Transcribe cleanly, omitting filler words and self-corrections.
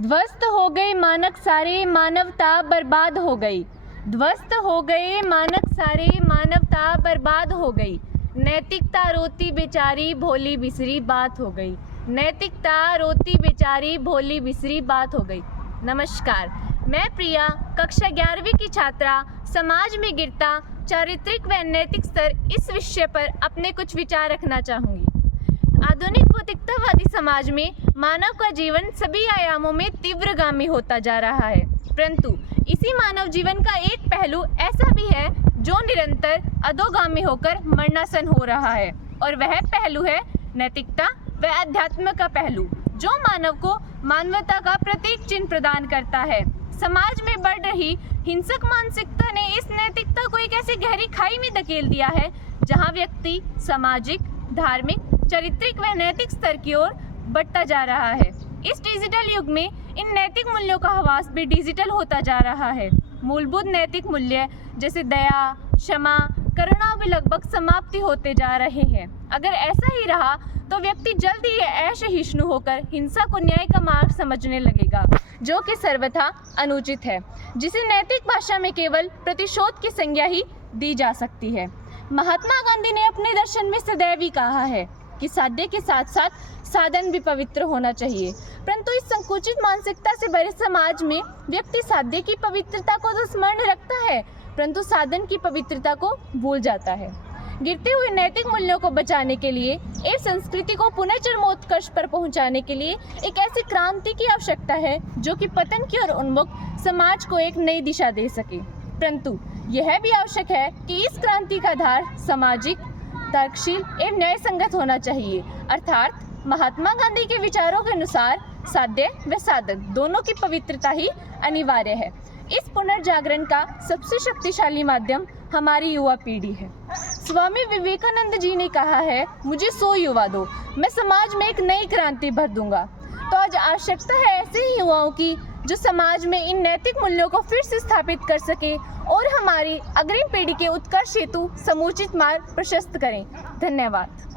ध्वस्त हो गए मानक सारे, मानवता बर्बाद हो गई। ध्वस्त हो गए मानक सारे, मानवता बर्बाद हो गई। नैतिकता रोती बेचारी, भोली बिसरी बात हो गई। नैतिकता रोती बेचारी, भोली बिसरी बात हो गई। नमस्कार, मैं प्रिया, कक्षा 11वीं की छात्रा, समाज में गिरता चारित्रिक व नैतिक स्तर इस विषय पर अपने कुछ विचार रखना चाहूँगी। आधुनिक भौतिकतावादी समाज में मानव का जीवन सभी आयामों में तीव्रगामी होता जा रहा है, परंतु इसी मानव जीवन का एक पहलू ऐसा भी है जो निरंतर अधोगामी होकर मरणासन हो रहा है, और वह पहलू है नैतिकता व अध्यात्म का पहलू, जो मानव को मानवता का प्रतीक चिन्ह प्रदान करता है। समाज में बढ़ रही हिंसक मानसिकता ने इस नैतिकता को एक ऐसी गहरी खाई में धकेल दिया है जहां व्यक्ति सामाजिक, धार्मिक, चारित्रिक व नैतिक स्तर की ओर बढ़ता जा रहा है। इस डिजिटल युग में इन नैतिक मूल्यों का हवास भी डिजिटल होता जा रहा है। मूलभूत नैतिक मूल्य जैसे दया, क्षमा, करुणा भी लगभग समाप्ति होते जा रहे हैं। अगर ऐसा ही रहा तो व्यक्ति जल्द ही असहिष्णु होकर हिंसा को न्याय का मार्ग समझने लगेगा, जो कि सर्वथा अनुचित है, जिसे नैतिक भाषा में केवल प्रतिशोध की संज्ञा ही दी जा सकती है। महात्मा गांधी ने अपने दर्शन में सदैव ही कहा है कि साध्य के साथ साथ साधन भी पवित्र होना चाहिए, परंतु इस संकुचित मानसिकता से भरे समाज में व्यक्ति साध्य की पवित्रता को तो स्मरण रखता है, परंतु साधन की पवित्रता को भूल जाता है। गिरते हुए नैतिक मूल्यों को बचाने के लिए, इस संस्कृति को पुनः चरमोत्कर्ष पर पहुंचाने के लिए एक ऐसी क्रांति की आवश्यकता है जो कि पतन की ओर उन्मुख समाज को एक नई दिशा दे सके। परंतु यह भी आवश्यक है कि इस क्रांति का आधार सामाजिक, तर्कशील एवं न्याय संगत होना चाहिए, अर्थात महात्मा गांधी के विचारों के अनुसार साध्य व साधन दोनों की पवित्रता ही अनिवार्य है। इस पुनर्जागरण का सबसे शक्तिशाली माध्यम हमारी युवा पीढ़ी है। स्वामी विवेकानंद जी ने कहा है, मुझे 100 युवा दो, मैं समाज में एक नई क्रांति भर दूंगा। तो आज आवश्यकता है ऐसे ही युवाओं की जो समाज में इन नैतिक मूल्यों को फिर से स्थापित कर सके और हमारी अग्रिम पीढ़ी के उत्कर्ष हेतु समुचित मार्ग प्रशस्त करें। धन्यवाद।